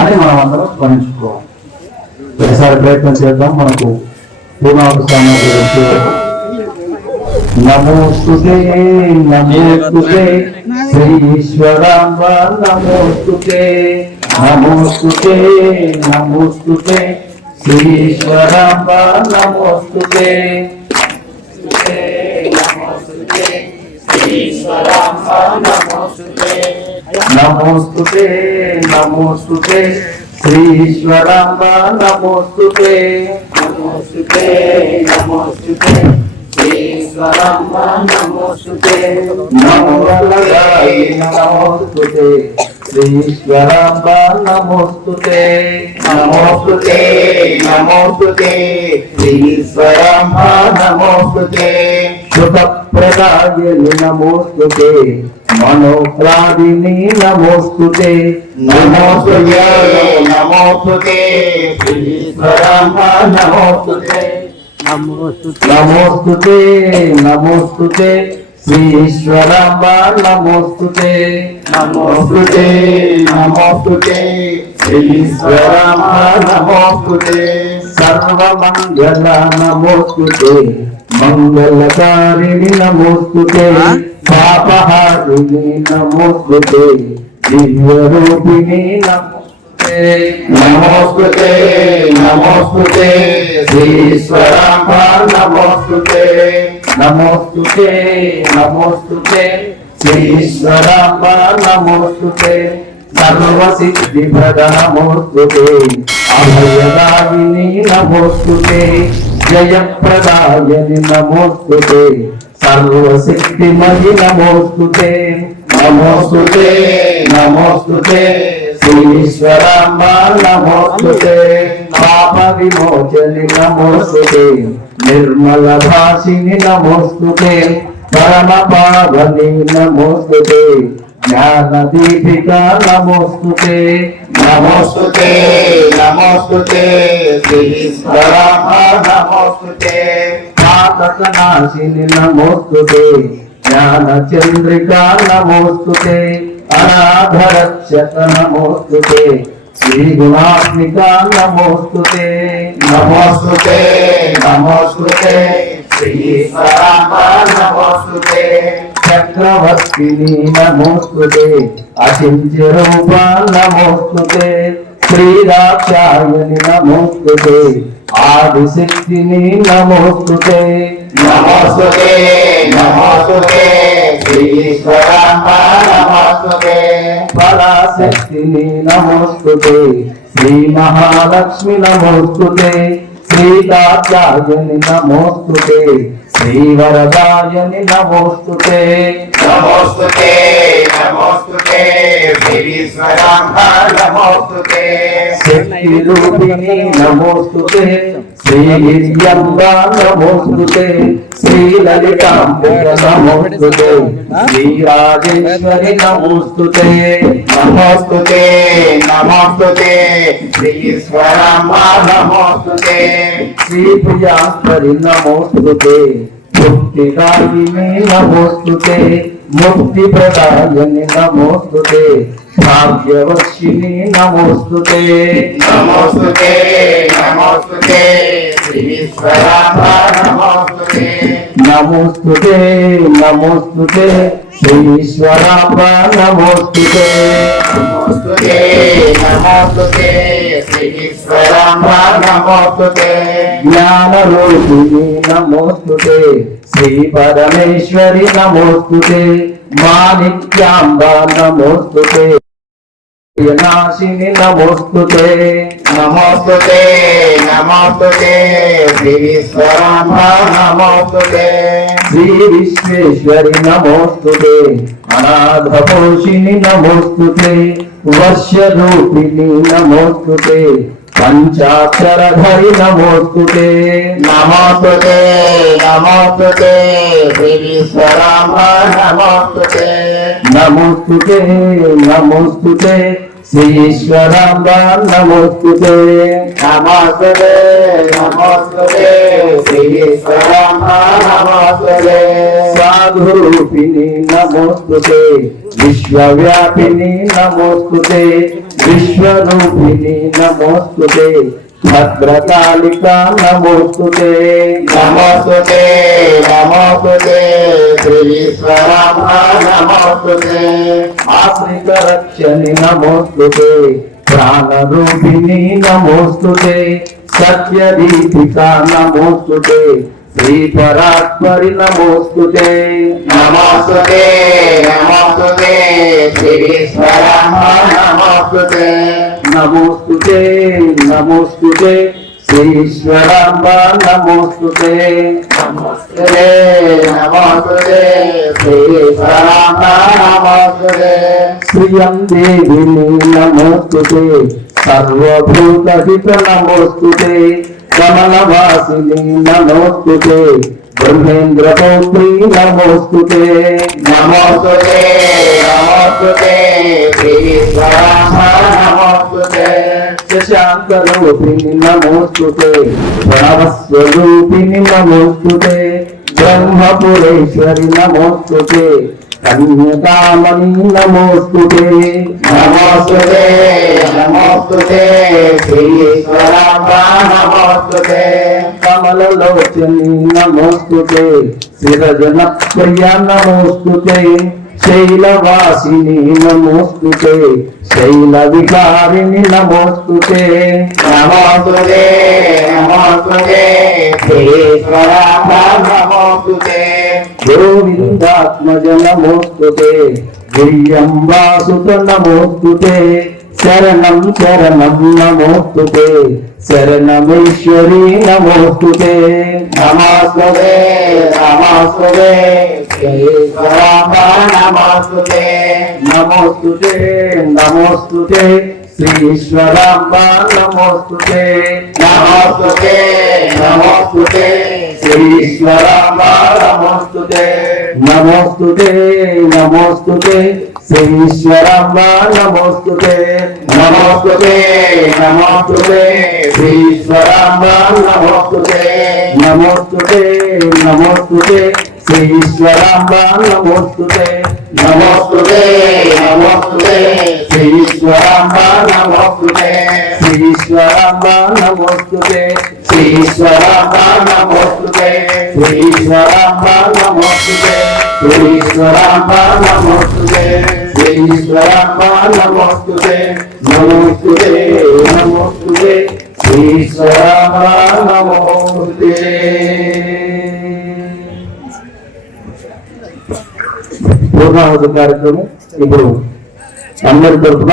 అని మనం అందరం స్మరించుకోవాలి. ఒకసారి ప్రయత్నం చేద్దాం మనకు గురించి. నమోస్తుతే నమోస్తుతే శ్రీ ఈశ్వరాంబ నమోస్తుతే నమోస్తుతే నమోస్తుతే శ్రీ ఈశ్వరాంబ నమోస్తుతే నమోస్తుతే నమోస్తుతే శ్రీ ఈశ్వరాంబ నమోస్తుతే. నమోస్తుతే నమోస్తుతే శ్రీ ఈశ్వరాంబ నమోస్తుతే నమోస్తుతే శ్రీ ఈశ్వరాంబ నమోస్తుతే. నమోస్తుతే నమోస్తుతే శ్రీ ఈశ్వరాంబ నమోస్తుతే సుఖప్రదాయని నమోస్తుతే మనోప్రాదిని నమోస్తుతే నమోస్తుతే నమోస్తుతే నమోస్తుతే నమోస్తుతే నమోస్తుతే శ్రీ ఈశ్వరాంబ నమోస్తుతే నమోస్తుతే. సర్వమంగళ నమోస్తుతే మంగళకారిణి నమోస్తుతే పాపహారిణి నమోస్తుతే దివ్యరూపిణి నమోస్తుతే నమోస్తుతే నమోస్తుతే శ్రీశ్వరాంబ నమోస్తుతే నమోస్తుతే నమోస్తుతే శ్రీశ్వరాంబ నమోస్తుతే నమోస్తుతే అభయదాయిని నమోస్తుతే జయప్రదాయని నమోస్తుతే సర్వశక్తిమయి నమోస్తుతే నమోస్తుతే నమోస్తుతే శ్రీశ్వరాంబ నమోస్తుతే పాప విమోచని నమోస్తుతే నిర్మల భాషిని నమోస్తుతే పరమ పావని నమోస్తుతే జ్ఞాన దీపిక నమోస్తుతే నమోస్తుతే నమోస్తుతే శ్రీశ్వరాంబ నమోస్తుతే పాతకనాశిని నమోస్తుతే జ్ఞాన చంద్రిక నమోస్తుతే అనాథరక్షక నమోస్తుతే శ్రీ గుణాత్మిక నమోస్తుతే నమోస్తుతే నమోస్తుతే శ్రీశ్వరాంబ నమోస్తుతే. చక్రవర్తిని నమోస్తుతే అచింత్య రూప నమోస్తుతే శ్రీరాక్షాయని నమోస్తుతే ఆదిశక్తిని నమోస్తుతే. నమోస్తుతే నమోస్తుతే నమోస్తుతే. పరాశక్తిని నమోస్తుతే శ్రీ మహాలక్ష్మి నమోస్తుతే శ్రీతాత్యాయని నమోస్తుతే శ్రీవరదాయని నమోస్తుతే. నమోస్తుతే నమోస్తుతే శ్రీశ్వరాంబ నమోస్తుతే. శక్తి రూపిణి నమోస్తుతే శ్రీ గిర్యంబ నమోస్తుతే శ్రీ లలితాంబిక నమోస్తుతే శ్రీ రాజేశ్వరి నమోస్తుతే. నమోస్తుతే నమోస్తుతే శ్రీశ్వరాంబ నమోస్తుతే. శ్రీ ప్రియాంకరి నమోస్తుతే. ముక్తిదాయిని నమోస్తుతే ముక్తి ప్రదాయని నమోస్తుతే భాగ్యవర్షిణి నమోస్తుతే నమోస్తుతే నమోస్తుతే నమోస్తుతే నమోస్తుతే నమోస్తుతే శ్రీశ్వరాంబ నమోస్తుతే నమోస్తుతే నమోస్తుతే. జ్ఞానరూపిణి నమోస్తుతే. శ్రీ పరమేశ్వరి నమోస్తుతే. మాణిక్యాంబ నమోస్తుతే. నాశిని నమోస్తుతే. నమోస్తుతే నమోస్తుతే. శ్రీశ్వరాంబ నమోస్తుతే. శ్రీ విశ్వేశ్వరి నమోస్తుతే. అనాథ పోషిణి నమోస్తుతే వర్షరూపిణి నమోస్తుతే పంచాక్షరధరి నమోస్తుతే నమోస్తుతే నమోస్తుతే శ్రీశ్వరాంబ నమోస్తుతే. నమోస్తుతే నమోస్తుతే శ్రీ ఈశ్వరాంబ నమోస్తుతే నమస్తే నమస్తే శ్రీశ్వరాంబ నమస్తే సాధురూపిణి నమోస్తుతే విశ్వవ్యాపిని నమోస్తుతే విశ్వరూపిణి నమోస్తుతే భద్రకాళికా నమోస్తుతే. నమస్తే నమస్తే శ్రీశ్వరాంబ నమస్తే ఆశ్రిత రక్షని నమోస్తుతే ప్రాణరూపిణి నమోస్తుతే సత్యదీపిక నమోస్తుతే శ్రీపరాత్మరి నమోస్తుతే నమస్తే నమస్తే శ్రీశ్వరాంబ నమస్తే నమోస్తుతే నమోస్తుతే శ్రీశ్వరాంబ నమోస్తుతే. నమస్తే నమస్తే శ్రీశ్వరాంబ నమస్తే శ్రియం దేవిని నమోస్తుతే సర్వభూతహిత నమోస్తుతే. కమలవాసిని నమోస్తుతే బ్రహ్మేంద్ర పౌత్రి నమోస్తుతే నమస్తే నమస్తే శ్రీశ్వరాంబ నమస్తే శశాంకరూపిణి నమోస్తుతే ప్రణవస్వరూపిణి నమోస్తుతే బ్రహ్మపురేశ్వరి నమోస్తుతే కన్యకామణి నమోస్తుతే నమోస్తుతే నమస్తే శ్రీశ్వరాంబ నమస్తే కమలలోచని నమోస్తుతే శిరజన ప్రియ నమోస్తుతే. శైలవాసిని నమోస్తుతే శైల వికారిణి నమోస్తుతే నమోస్తుతే నమోస్తుతే. శ్రీశ్వరాంబ గోవిందాత్మజ నమోస్తుతే గిరియం వాసుత నమోస్తుతే శరణం శరణం నమోస్తుతే శరణమేశ్వరి నమోస్తుతే నమస్తే నమస్తే శ్రీశ్వరాంబ నమోస్తుతే నమోస్తుతే శ్రీశ్వరాంబ నమోస్తుతే నమోస్తుతే నమోస్తుతే శ్రీశ్వరాంబ నమోస్తుతే నమోస్తుతే నమోస్తుతే శ్రీశ్వరాంబ నమోస్తుతే నమస్తే నమస్తే శ్రీశ్వరాంబ నమోస్తుతే నమోస్తుతే నమోస్తుతే శ్రీశ్వరాంబ నమోస్తుతే నమస్తే నమస్తే శ్రీశ్వరాంబ నమస్తే శ్రీశ్వరాంబ నమోస్తుతే శ్రీశ్వరాంబ నమస్తే శ్రీశ్వరాంబ నమోస్తుతే శ్రీశ్వరాంబ నమోస్తుతే శ్రీశ్వరాంబ నమోస్తుతే నమోస్తుతే నమోస్తుతే శ్రీశ్వరాంబ నమోస్తుతే పూర్ణావతి కార్యక్రమం ఇప్పుడు అందరి తరఫున.